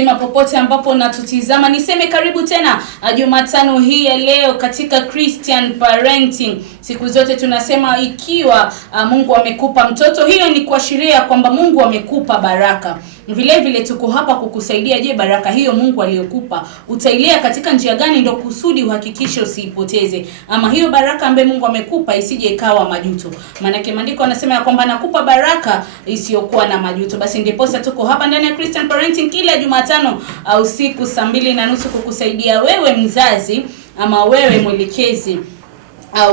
mzima popote ambapo natutizama, niseme karibu tena Jumatano hii ya leo katika Christian Parenting. Siku zote tunasema ikiwa Mungu amekupa mtoto, hiyo ni kuashiria kwamba Mungu amekupa baraka. Vile vile tuko hapa kukusaidia. Je, baraka hiyo Mungu aliyokupa utailea katika njia gani ndio kusudi uhakikishe usiipoteze, ama hiyo baraka ambaye Mungu amekupa isije ikawa majuto. Maana maandiko anasema ya kwamba anakupa baraka isiyokuwa na majuto. Basi ndiposa tuko hapa ndani ya Christian Parenting kila Jumatano usiku saa 2:30 kukusaidia wewe mzazi ama wewe mwelekezi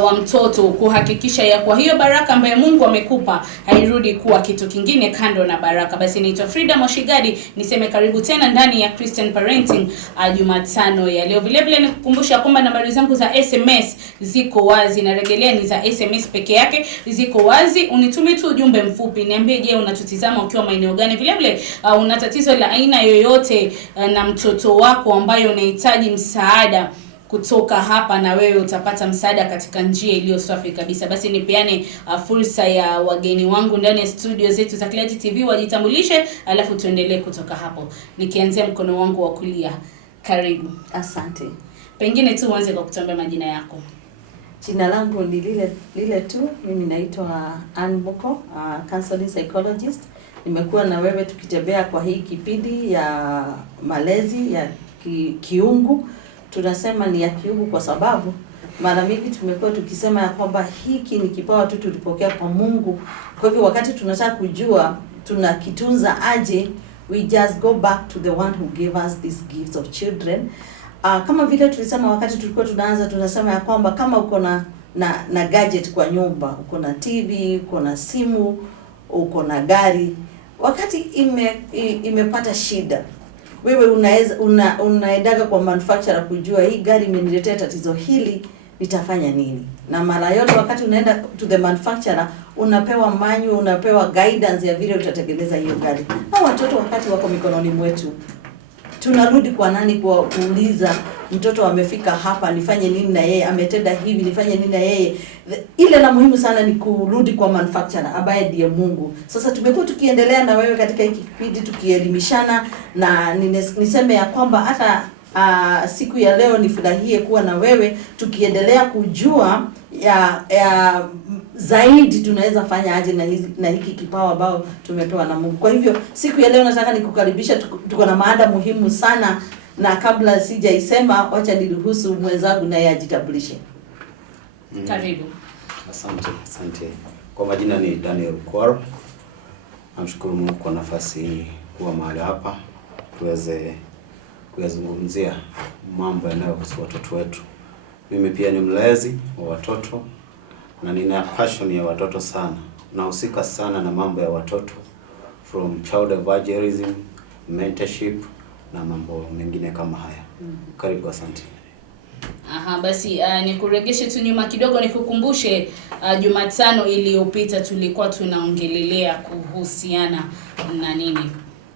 wa mtoto kuhakikisha ya kwa hiyo baraka ambayo Mungu amekupa hairudi kuwa kitu kingine kando na baraka. Basi naitwa Frida Moshigadi, niseme karibu tena ndani ya Christian Parenting Jumatano ya leo. Vile vile nikukumbusha kwamba nambari zangu za SMS ziko wazi, na rejelea ni za SMS peke yake, ziko wazi. Unitumie tu ujumbe mfupi, niambie je unatutizama ukiwa maeneo gani. Vile vile una tatizo la aina yoyote na mtoto wako ambayo unahitaji msaada kutoka hapa, na wewe utapata msaada katika njia iliyo safi kabisa. Basi nipeane fursa ya wageni wangu ndani ya studio zetu za Clarity TV wajitambulishe, alafu tuendelee kutoka hapo. Nikianzia mkono wangu wa kulia. Karibu. Asante. Pengine tu uanze kwa kutuambia majina yako. Jina langu ni lile tu. Mimi naitwa Mugo, counseling psychologist. Nimekuwa na wewe tukitembea kwa hii kipindi ya malezi ya kiungu. Tunasema ni ya kiungu kwa sababu mara mingi tumekuwa tukisema ya kwamba hiki ni kipawa tu tulipokea kwa Mungu. Kwa hivyo wakati tunataka kujua tunakitunza aje, we just go back to the one who gave us these gifts of children. Kama vile tulisema wakati tulikuwa tunaanza, tunasema ya kwamba kama uko na gadget kwa nyumba, uko na TV, uko na simu, uko na gari, wakati imepata shida, wewe unaendaga kwa manufacturer kujua hii gari imeniletea tatizo hili, nitafanya nini? Na mara yote wakati unaenda to the manufacturer unapewa manual, unapewa guidance ya vile utatengeneza hiyo gari. Na watoto wakati wako mikononi mwetu, tunarudi kwa nani kwa kuuliza mtoto amefika hapa nifanye nini na yeye, ametenda hivi nifanye nini na yeye. Ile la muhimu sana ni kurudi kwa manufacturer ambaye ndiye Mungu. Sasa tumekuwa tukiendelea na wewe katika hiki kipindi tukielimishana, na niseme ya kwamba hata siku ya leo nifurahie kuwa na wewe tukiendelea kujua ya zaidi tunaweza fanya aje na hiki kipawa ambao tumepewa na Mungu. Kwa hivyo siku ya leo nataka nikukaribisha, tuko na maada muhimu sana, na kabla sijaisema acha niruhusu mwenzangu naye ajitambulishe. Karibu. Asante. Kwa majina ni Daniel Kwaro. Namshukuru Mungu kwa nafasi kuwa mahali hapa tuweze kuyazungumzia mambo yanayohusu watoto wetu. Mimi pia ni mlezi wa watoto na nina passion ya watoto sana. Nahusika sana na mambo ya watoto, from child evangelism, mentorship na mambo mengine kama haya. Karibu, asante. Basi nikuregeshe tu nyuma kidogo, nikukumbushe Jumatano iliyopita tulikuwa tunaongelelea kuhusiana na nini.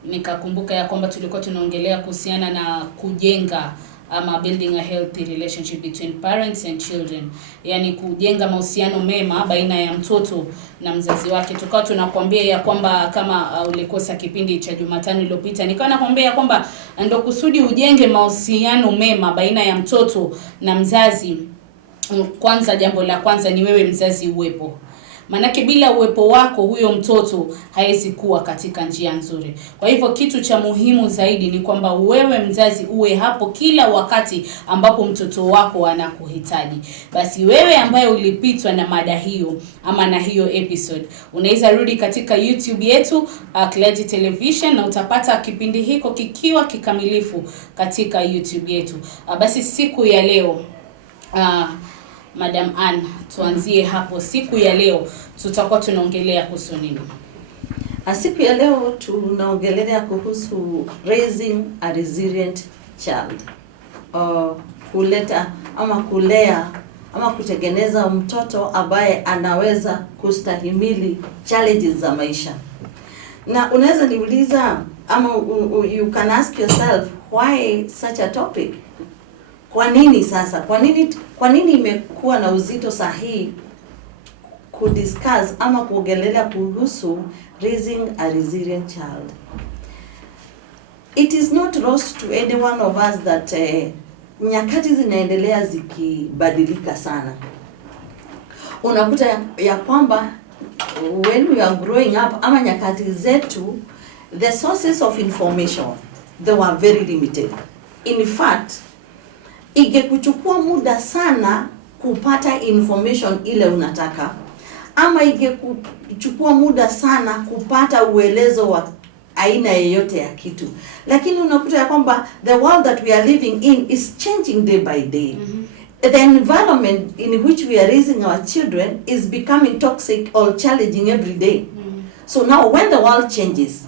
Nikakumbuka ya kwamba tulikuwa tunaongelea kuhusiana na kujenga ama building a healthy relationship between parents and children, yani kujenga mahusiano mema baina ya mtoto na mzazi wake. Tukawa tunakwambia ya kwamba kama ulikosa kipindi cha Jumatano iliyopita, nikawa nakwambia ya kwamba ndio kusudi ujenge mahusiano mema baina ya mtoto na mzazi. Kwanza, jambo la kwanza ni wewe mzazi uwepo. Manake bila uwepo wako huyo mtoto haezi kuwa katika njia nzuri. Kwa hivyo kitu cha muhimu zaidi ni kwamba wewe mzazi uwe hapo kila wakati ambapo mtoto wako anakuhitaji. Basi wewe ambaye ulipitwa na mada hiyo ama na hiyo episode, unaweza rudi katika YouTube yetu Clarity Television na utapata kipindi hiko kikiwa kikamilifu katika YouTube yetu. Basi siku ya leo Madam Ann, tuanzie hapo. Siku ya leo tutakuwa tunaongelea kuhusu nini? Siku ya leo tunaongelea kuhusu raising a resilient child. Kuleta ama kulea ama kutengeneza mtoto ambaye anaweza kustahimili challenges za maisha. Na unaweza niuliza ama you can ask yourself, why such a topic? Kwa nini sasa? Kwa nini imekuwa na uzito sahihi kudiscuss ama kuongelea kuhusu raising a resilient child? it is not lost to any one of us that nyakati zinaendelea zikibadilika sana. Unakuta ya kwamba when we are growing up, ama nyakati zetu, the sources of information, they were very limited. In fact, ingekuchukua muda sana kupata information ile unataka, ama ingekuchukua muda sana kupata uelezo wa aina yoyote ya kitu. Lakini unakuta ya kwamba the world that we are living in is changing day by day. The environment in which we are raising our children is becoming toxic or challenging every day. So now when the world changes,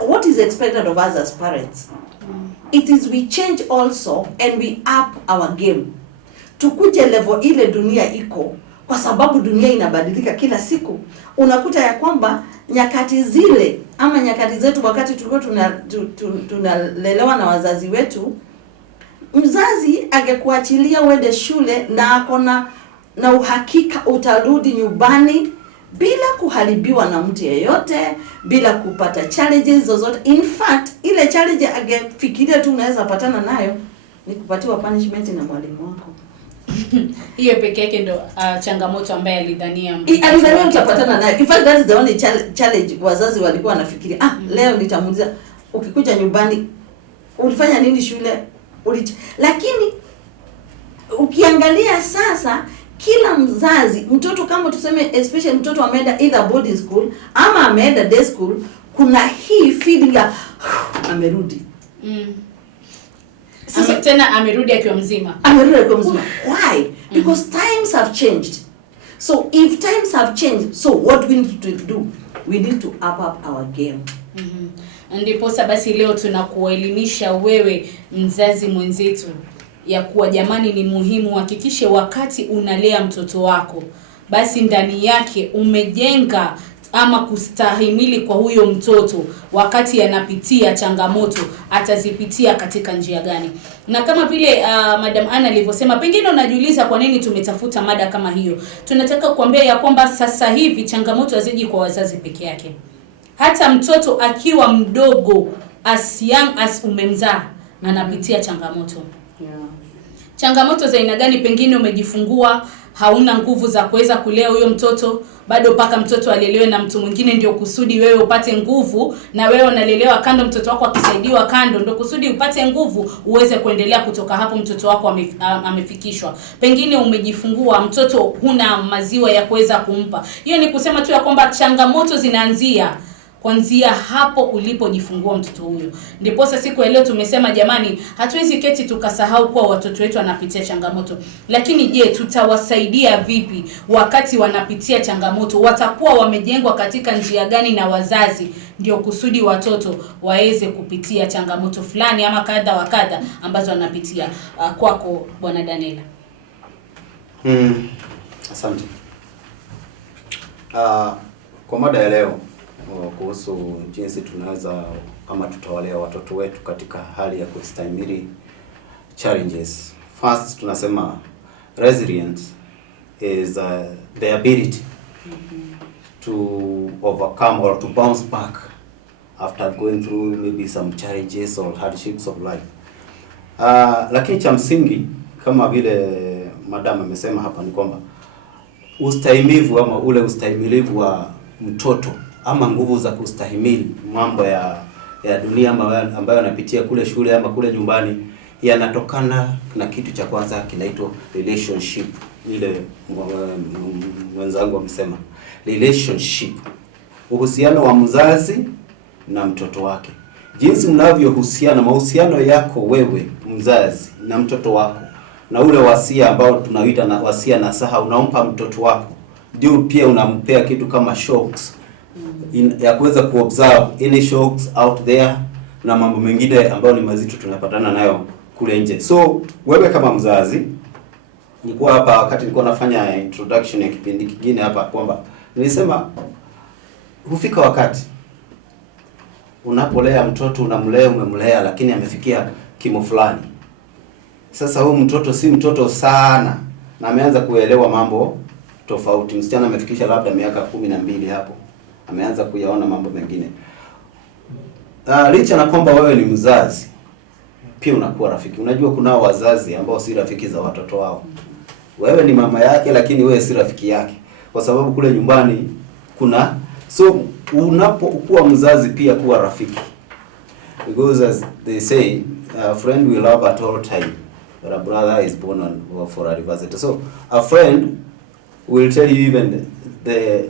what is expected of us as parents? It is we change also and we up our game. Tukuje level ile dunia iko, kwa sababu dunia inabadilika kila siku. Unakuta ya kwamba nyakati zile ama nyakati zetu wakati tulikuwa tunalelewa na wazazi wetu, mzazi angekuachilia uende shule na akona na uhakika utarudi nyumbani bila kuharibiwa na mtu yeyote, bila kupata challenges zozote. In fact, ile challenge angefikiria tu unaweza patana nayo ni kupatiwa punishment na mwalimu wako. Hiyo pekee yake ndo changamoto ambaye alidhania utapatana nayo. In fact, that is the only challenge wazazi walikuwa wanafikiria. Leo nitamuuliza ukikuja nyumbani ulifanya nini shule? Lakini ukiangalia sasa, kila mzazi, mtoto kama tuseme especially mtoto ameenda either boarding school ama ameenda day school, kuna hii feeling ya amerudi. Sasa tena amerudi akiwa mzima. Why? Because times have changed. So if times have changed, so what we need to do? We need to up our game. Ndipo basi leo tunakuelimisha wewe mzazi mwenzetu ya kuwa jamani, ni muhimu hakikishe wakati unalea mtoto wako, basi ndani yake umejenga ama kustahimili kwa huyo mtoto wakati anapitia changamoto, atazipitia katika njia gani. Na kama vile Madam Anna alivyosema, pengine unajiuliza kwa nini tumetafuta mada kama hiyo. Tunataka kuambia ya kwamba sasa hivi changamoto haziji kwa wazazi peke yake. Hata mtoto akiwa mdogo, as young as umemzaa, anapitia changamoto. Changamoto za aina gani? Pengine umejifungua, hauna nguvu za kuweza kulea huyo mtoto, bado paka mtoto alelewe na mtu mwingine ndio kusudi wewe upate nguvu, na wewe unalelewa kando, mtoto wako akisaidiwa kando ndio kusudi upate nguvu uweze kuendelea kutoka hapo mtoto wako amefikishwa. Pengine umejifungua, mtoto huna maziwa ya kuweza kumpa. Hiyo ni kusema tu ya kwamba changamoto zinaanzia kuanzia hapo ulipojifungua mtoto huyo. Ndipo sasa siku ya leo tumesema jamani, hatuwezi keti tukasahau kwa watoto wetu wanapitia changamoto. Lakini je, tutawasaidia vipi wakati wanapitia changamoto? Watakuwa wamejengwa katika njia gani na wazazi ndio kusudi watoto waweze kupitia changamoto fulani ama kadha wa kadha ambazo wanapitia? Kwako Bwana Daniela. Asante. Kwa mada ya leo kuhusu jinsi tunaweza ama tutawalea watoto wetu katika hali ya kustahimili challenges. First, tunasema resilience is the ability to overcome or to bounce back after going through maybe some challenges or hardships of life. Lakini cha msingi kama vile madam amesema hapa ni kwamba ustahimilivu ama ule ustahimilivu wa mtoto ama nguvu za kustahimili mambo ya dunia ambayo anapitia kule shule ama kule nyumbani yanatokana na kitu cha kwanza kinaitwa relationship. Ile mwenzangu amesema relationship, uhusiano wa mzazi na mtoto wake. Jinsi mnavyohusiana, mahusiano yako wewe mzazi na mtoto wako, na ule wasia ambao tunaita na wasia nasaha unampa mtoto wako, ndio pia unampea kitu kama shocks ya kuweza kuobserve any shocks out there na mambo mengine ambayo ni mazito tunapatana nayo kule nje. So wewe kama mzazi, nilikuwa hapa wakati nilikuwa nafanya introduction ya kipindi kingine hapa kwamba nilisema hufika wakati unapolea mtoto, umemlea lakini amefikia kimo fulani. Sasa huyu mtoto si mtoto sana na ameanza kuelewa mambo tofauti. Msichana amefikisha labda miaka 12 hapo, ameanza kuyaona mambo mengine. licha na kwamba wewe ni mzazi, pia unakuwa rafiki. Unajua kuna wazazi ambao si rafiki za watoto wao. Wewe ni mama yake, lakini wewe si rafiki yake, kwa sababu kule nyumbani kuna, so unapokuwa mzazi pia kuwa rafiki, because as they say, a friend will love at all time, but a brother is born on for adversity. So a friend will tell you even the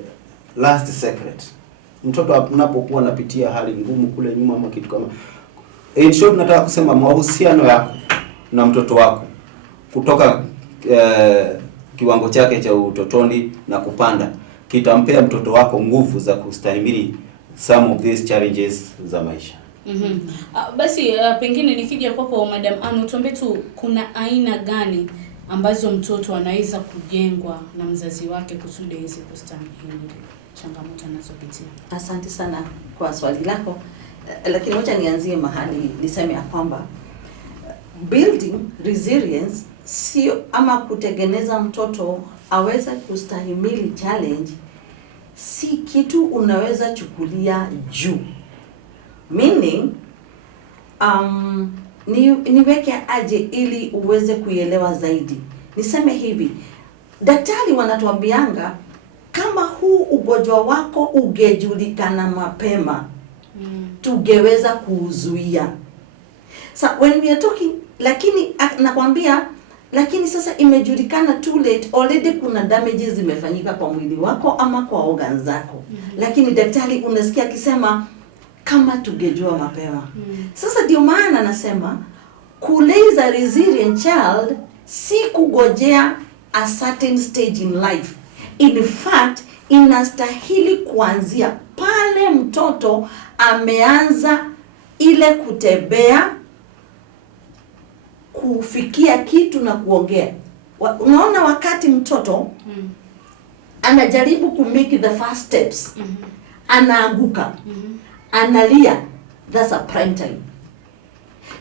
last secret. Mtoto unapokuwa anapitia hali ngumu kule nyuma ama kitu kama, in short, nataka kusema mahusiano yako na mtoto wako kutoka kiwango chake cha utotoni na kupanda kitampea mtoto wako nguvu za kustahimili some of these challenges za maisha. Basi pengine nikija kwako Madam Anne, tuombe tu kuna aina gani ambazo mtoto anaweza kujengwa na mzazi wake kusudi aweze kustahimili changamoto anazopitia? Asante sana kwa swali lako, lakini wacha nianzie mahali niseme ya kwamba building resilience sio ama kutengeneza mtoto aweze kustahimili challenge, si kitu unaweza chukulia juu. Meaning niweke aje ili uweze kuielewa zaidi. Niseme hivi, daktari wanatuambianga kama huu ugonjwa wako ungejulikana mapema, tungeweza kuuzuia. So when we are talking, lakini nakwambia, lakini sasa imejulikana too late, already kuna damages zimefanyika kwa mwili wako ama kwa organs zako. Lakini daktari unasikia akisema kama tungejua mapema. Sasa ndio maana nasema ku-raise a resilient child si kugojea a certain stage in life. In fact, inastahili kuanzia pale mtoto ameanza ile kutembea, kufikia kitu na kuongea. Unaona wakati mtoto anajaribu ku make the first steps, anaanguka, analia, that's a prime time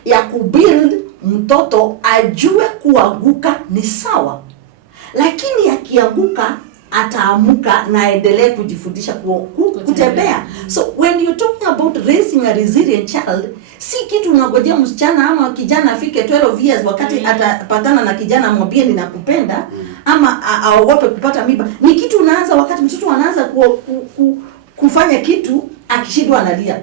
ya kubuild mtoto ajue kuanguka ni sawa, lakini akianguka ataamuka na aendelee kujifundisha kutembea. So when you're talking about raising a resilient child, si kitu unagojea msichana ama kijana afike 12 years wakati atapatana na kijana amwambie ninakupenda ama aogope kupata mimba. Ni kitu unaanza wakati mtoto anaanza kufanya kitu akishindwa analia.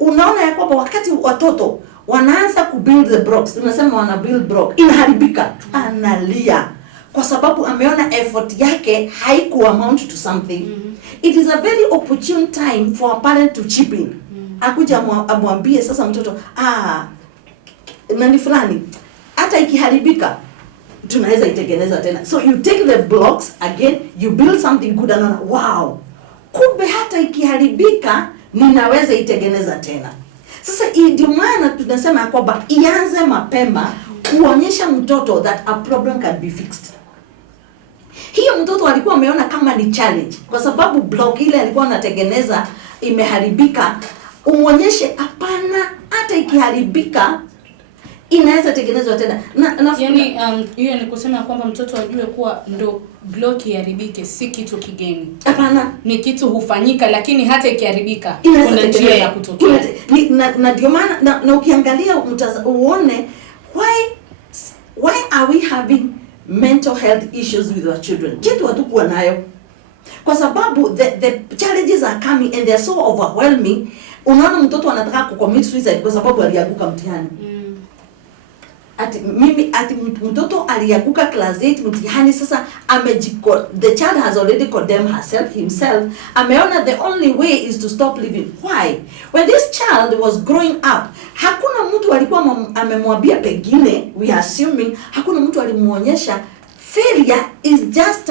Unaona ya kwamba wakati watoto wanaanza kubuild the blocks, tunasema wana build block, inaharibika, analia kwa sababu ameona effort yake haiku amount to something. It is a very opportune time for a parent to chip in. Akuja amwambie sasa mtoto, nani fulani hata ikiharibika tunaweza itengeneza tena. So you take the blocks again, you build something good and wow, kumbe hata ikiharibika ninaweza itengeneza tena. Sasa ndio maana tunasema kwamba ianze mapema kuonyesha mtoto that a problem can be fixed. Hiyo mtoto alikuwa ameona kama ni challenge kwa sababu block ile alikuwa anatengeneza imeharibika, umuonyeshe hapana, hata ikiharibika inaweza tengenezwa tena. Yani hiyo ni kusema kwamba mtoto ajue kuwa ndo block iharibike si kitu kigeni. Hapana, ni kitu hufanyika, lakini hata ikiharibika kuna njia ya kutokea. Na ndio maana na ukiangalia uone why are we having mental health issues with our children. Kitu hatukuwa nayo kwa sababu the challenges are coming and they are so overwhelming. Unaona mtoto anataka kucommit suicide kwa sababu alianguka mtihani. Ati mtoto alianguka class 8 mtihani, sasa the child has already condemned himself. Ameona the only way is to stop living. Why? When this child was growing up, hakuna mtu alikuwa amemwambia, pengine we are assuming, hakuna mtu alimuonyesha failure is just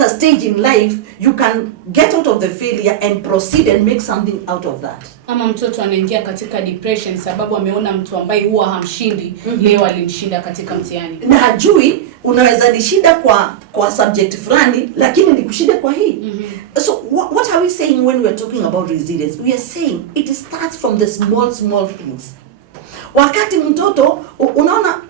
a stage in life. You can get out of the failure and proceed and make something out of that. Ama mtoto anaingia katika depression sababu ameona mtu ambaye huwa hamshindi leo alimshinda katika mtihani. Na hajui unaweza nishinda kwa subject fulani lakini nikushinda kwa hii. So what are we saying when we are talking about resilience? We are saying it starts from the small things. Wakati mtoto unaona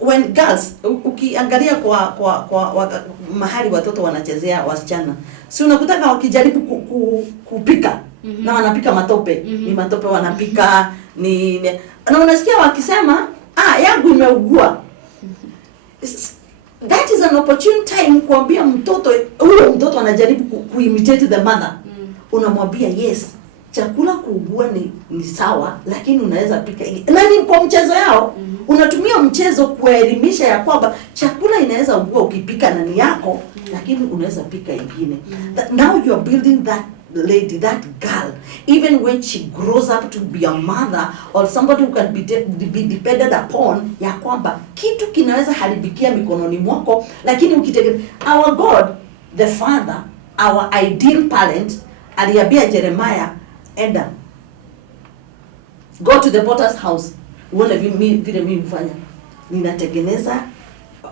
when girls ukiangalia kwa mahali watoto wanachezea wasichana, si unakutaka wakijaribu kupika na wanapika matope. Ni matope wanapika, na unasikia wakisema yangu imeugua. That is an opportune time kuambia mtoto, huyo mtoto anajaribu kuimitate the mother. Unamwambia yes, chakula kuugua ni sawa, lakini unaweza pika hili. Na ni kwa mchezo yao, unatumia mchezo kuelimisha ya kwamba chakula inaweza ugua ukipika na ni yako, lakini unaweza pika ingine. Now you are building that lady, that girl, even when she grows up to be a mother or somebody who can be depended upon, ya kwamba kitu kinaweza haribikia mikononi mwako, lakini ukitegemea. Our God, the Father, our ideal parent, aliambia Jeremiah, enda, go to the potter's house, uone vile mimi mfanya, ninatengeneza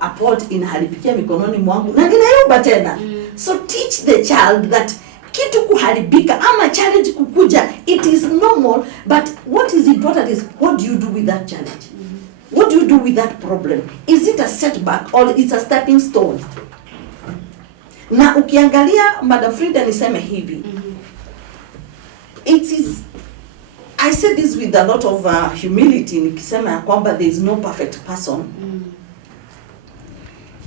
a pot inaharibikia mikononi mwangu na ninaiumba tena. So teach the child that kitu kuharibika ama challenge kukuja, it is normal, but what is important is what do you do with that challenge? What do you do with that problem? Is it a setback or it's a stepping stone? Na ukiangalia Madam Frida, niseme hivi, it is, I say this with a lot of humility, nikisema ya kwamba there is no perfect person.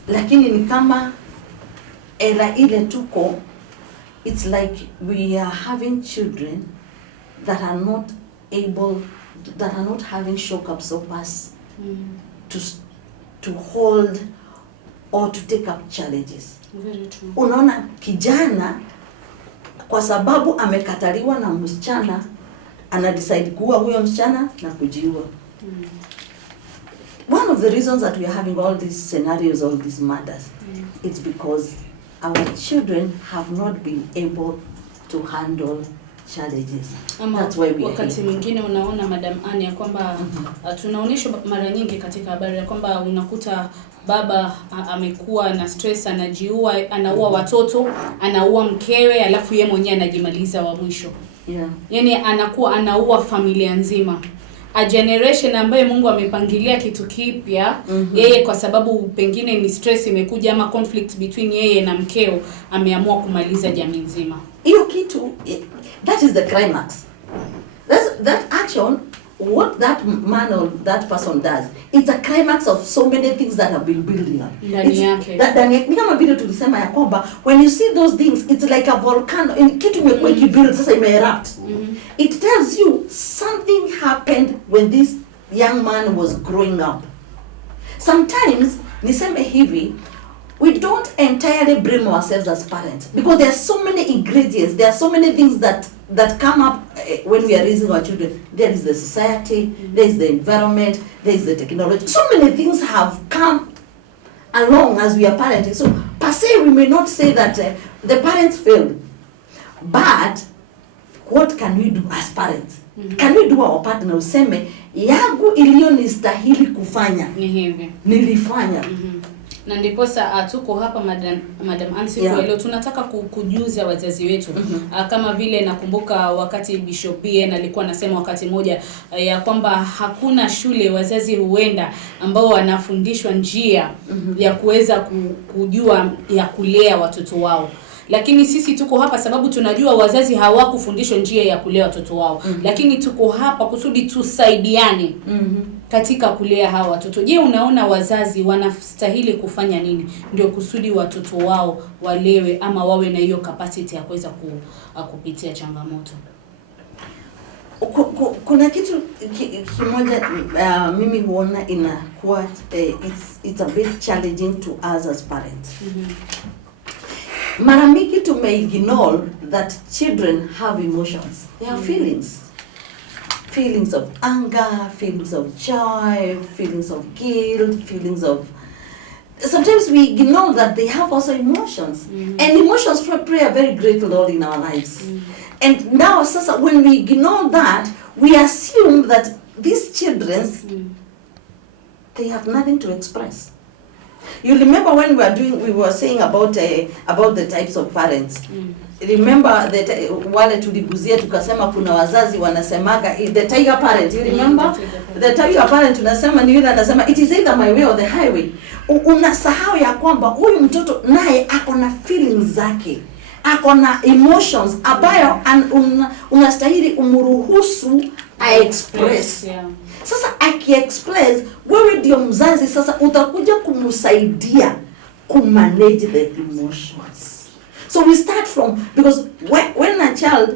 Lakini ni kama era ile tuko, it's like we are having children that are not able, that are not having shock absorbers to hold or to take up challenges. Very true. Unaona kijana kwa sababu amekataliwa na msichana, ana decide kuwa huyo msichana na kujiua. One of the reasons that we are having all these scenarios, all these murders, it's because our children have not been able to handle challenges. That's why we wakati mwingine unaona Madam Anne ya kwamba tunaonyeshwa mara nyingi katika habari ya kwamba unakuta baba amekuwa na stress, anajiua, anaua watoto, anaua mkewe, alafu yeye mwenyewe anajimaliza wa mwisho. Yaani anaua familia nzima. A generation ambaye Mungu amepangilia kitu kipya, yeye kwa sababu pengine ni stress imekuja ama conflict between yeye na mkeo, ameamua kumaliza jamii nzima. Hiyo kitu, that is the climax. That action, what that man or that person does, it's a climax of so many things that have been building up. Ni kama vile tulisema ya kwamba when you see those things, it's like a volcano. Kitu imekuwa ikibuild, sasa ime-erupt. It tells you something happened when this young man was growing up. Sometimes, niseme hivi, we don't entirely blame ourselves as parents, because there are so many ingredients, there are so many things that come up when we are raising our children. There is the society, there is the environment, there is the technology. So many things have come along as we are parenting. So per se, we may not say that the parents failed, but what can we do as parents? Can we do our part na useme yangu iliyo nistahili kufanya ni hivi, nilifanya. Na ndiposa tuko hapa Madam Anne kwa leo tunataka kujuza wazazi wetu. Kama vile nakumbuka wakati Bishop Bien alikuwa anasema wakati moja ya kwamba hakuna shule wazazi huenda ambao wanafundishwa njia ya kuweza kujua ya kulea watoto wao. Lakini sisi tuko hapa sababu tunajua wazazi hawakufundishwa njia ya kulea watoto wao. Lakini tuko hapa kusudi tusaidiane katika kulea hawa watoto. Je, unaona wazazi wanastahili kufanya nini ndio kusudi watoto wao walewe ama wawe na hiyo capacity ya kuweza kupitia changamoto? Kuna kitu kimoja mimi huona inakuwa it's a bit challenging to us as parents. Mara mingi ignore that children have emotions. They have feelings. Feelings of anger, feelings of joy, feelings of guilt, feelings of... Sometimes we ignore that they have also emotions. And emotions play a very great role in our lives. And now, when we ignore that, we assume that these children, they have nothing to express. You remember when we were saying about the types of parents. Remember that wale tuliguzia tukasema kuna wazazi wanasemaga the tiger parent. You remember? The tiger parent tunasema ni yule anasema it is either my way or the highway. Unasahau ya kwamba huyu mtoto naye ako na feelings zake. akona emotions ambayo unastahili umruhusu express. Yeah. Sasa express, wewe ndio mzazi sasa utakuja kumsaidia manage the emotions. So we start from, because when a child,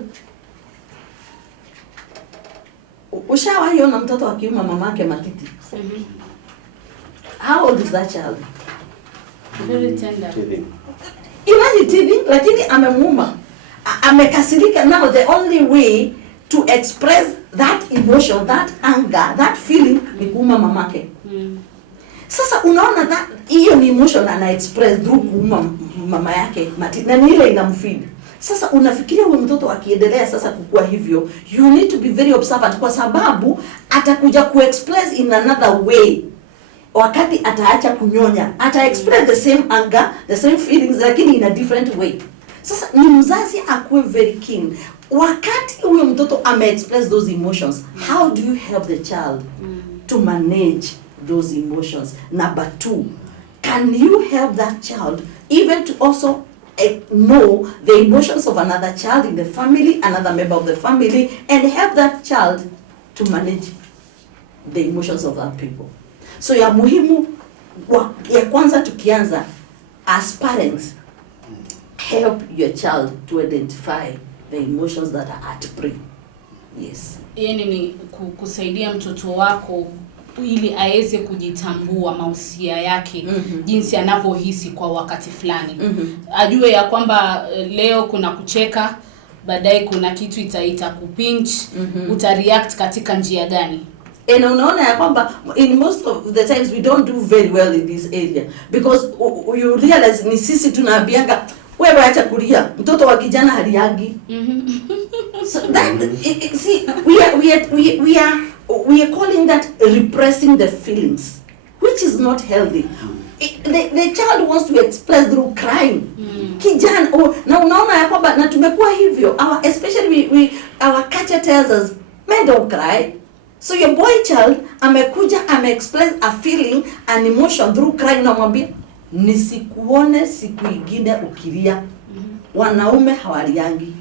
ushawahi ona mtoto akiuma mamake matiti? How old is that child? Very tender. Imagine teething, lakini amemuuma, amekasirika. Now the only way to express that emotion, that anger, that feeling ni kuuma mamake. Sasa unaona that hiyo ni emotion ana express through kuuma mama yake matiti, na ni ile inamfeel. Sasa unafikiria huyo mtoto akiendelea sasa kukua hivyo, you need to be very observant, kwa sababu atakuja kuexpress in another way. Wakati ataacha kunyonya, ata express the same anger, the same feelings, lakini in a different way. Sasa ni mzazi akuwe very keen. Wakati huyo mtoto express those emotions, how do you help the child to manage those emotions? Number 2, can you help that child even to also know the emotions of another child in the family, another member of the family, and help that child to manage the emotions of that people? So ya muhimu ya kwanza tukianza, as parents, help your child to identify the emotions that are at play. Yes. Yani ni kusaidia mtoto wako ili aweze kujitambua mahusia yake, jinsi anavyohisi kwa wakati fulani. Ajue ya kwamba leo kuna kucheka, baadaye kuna kitu itaita kupinch, utareact katika njia gani. And unaona ya kwamba in most of the times we don't do very well in this area, because you realize ni sisi tunaambianga wewe acha kulia, mtoto wa kijana haliangi. So that see, we are calling that repressing the feelings, which is not healthy. The child wants to express through crying. Kijana, na unaona ya kwamba na tumekuwa hivyo, especially our culture tells us men don't cry. So your boy child amekuja express a feeling, an emotion through crying, unamwambia nisikuone siku ingine ukilia. Wanaume hawaliangi.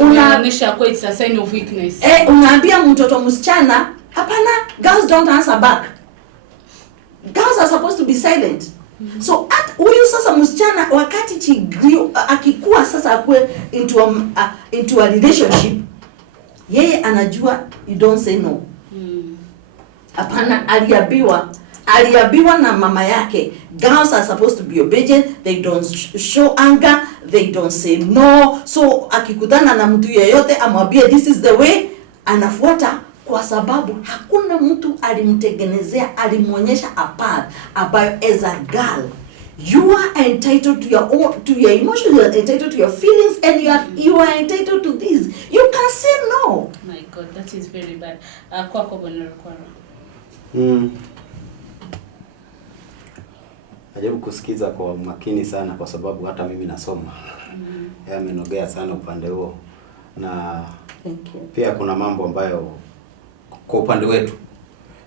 Unaonyesha kwa it's a sign of weakness. Unaambia mtoto msichana, hapana, girls don't answer back. Girls are supposed to be silent. So at huyu sasa msichana wakati akikuwa sasa akue into a relationship, yeye anajua you don't say no. Hapana, aliambiwa na mama yake, girls are supposed to be obedient, they don't show anger, they don't say no. So akikutana na mtu yeyote amwambie this is the way, anafuata, kwa sababu hakuna mtu alimtengenezea, alimuonyesha a path ambayo as a girl you are entitled to your emotions, you are entitled to your feelings, and you are entitled to this. You can say no. My God, that is very bad. Kwako Bwana Rukwara. Najaribu kusikiza kwa makini sana, kwa sababu hata mimi nasoma. Amenogea sana upande huo, na pia kuna mambo ambayo kwa upande wetu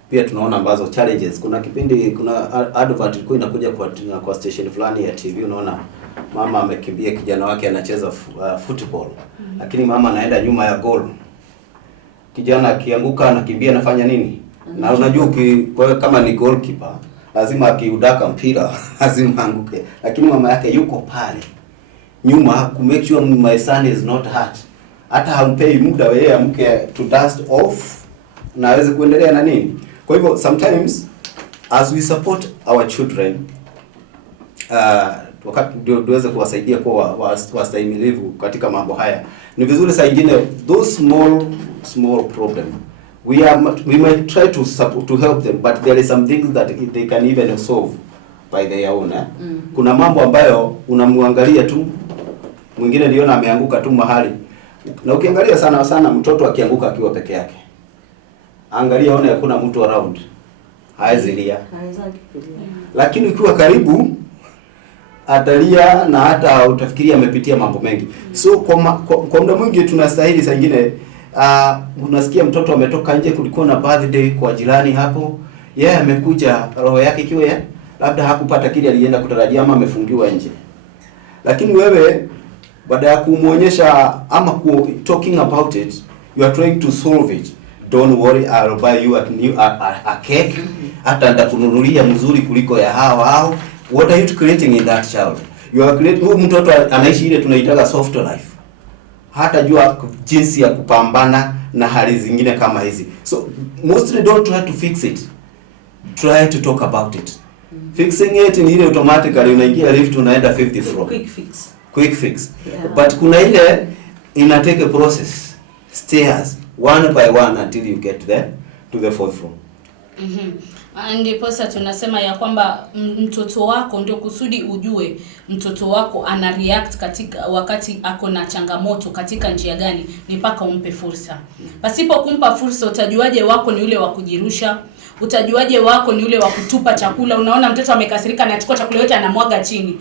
pia tunaona ambazo challenges. Kuna kipindi, kuna advert ilikuwa inakuja kwa station fulani ya TV, unaona mama amekimbia, kijana wake anacheza football, lakini mama anaenda nyuma ya goal. Kijana akianguka anakimbia, anafanya nini? Na unajua kwa kama ni goalkeeper lazima akiudaka mpira lazima anguke, lakini mama yake yuko pale nyuma ku make sure my son is not hurt. Hata hampei muda wewe amke to dust off na aweze kuendelea na nini. Kwa hivyo sometimes as we support our children, wakati tuweze kuwasaidia kwa wastahimilivu katika mambo haya, ni vizuri saa nyingine those small problem we might try to help them, but there is some things that they can even solve by their own. Kuna mambo ambayo unamwangalia tu, mwingine niona ameanguka tu mahali, na ukiangalia sana mtoto akianguka akiwa peke yake, angalia one hakuna mtu around, hawezi lia. Lakini ukiwa karibu atalia, na hata utafikiria amepitia mambo mengi. So kwa muda mwingi tunastahili saa nyingine, unasikia mtoto ametoka nje, kulikuwa na birthday kwa jirani hapo, yeye amekuja roho yake ikiwa labda hakupata kile alienda kutarajia, ama amefungiwa nje. Lakini wewe baada ya kumuonyesha ama talking about it, you are trying to solve it. Don't worry, I'll buy you a cake. Hata ndakununulia mzuri kuliko ya hao. What are you creating in that child? You are creating, huyu mtoto anaishi ile tunaitaka soft life. Hata jua jinsi ya kupambana na hali zingine kama hizi. So mostly don't try to fix it. Try to talk about it. Fixing it ni ile automatically unaingia lift unaenda 50 floor. Quick fix. Yeah. But kuna ile ina take a process. Stairs one by one until you get there to the 4th floor. Ndipo sasa tunasema ya kwamba mtoto wako ndio kusudi ujue mtoto wako ana react katika wakati ako na changamoto katika njia gani, ni mpaka umpe fursa. Pasipo kumpa fursa utajuaje wako ni ule wa kujirusha? Utajuaje wako ni ule wa kutupa chakula? Unaona mtoto amekasirika anachukua chakula yote anamwaga chini.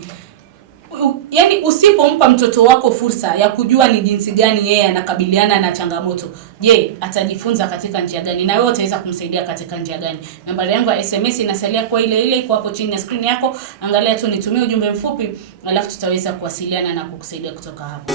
Yaani usipompa mtoto wako fursa ya kujua ni jinsi gani yeye anakabiliana na changamoto, je, atajifunza katika njia gani na wewe utaweza kumsaidia katika njia gani? Nambari yangu ya SMS inasalia kwa ile iko hapo chini ya screen yako. Angalia tu nitumie ujumbe mfupi, alafu tutaweza kuwasiliana na kukusaidia kutoka hapo.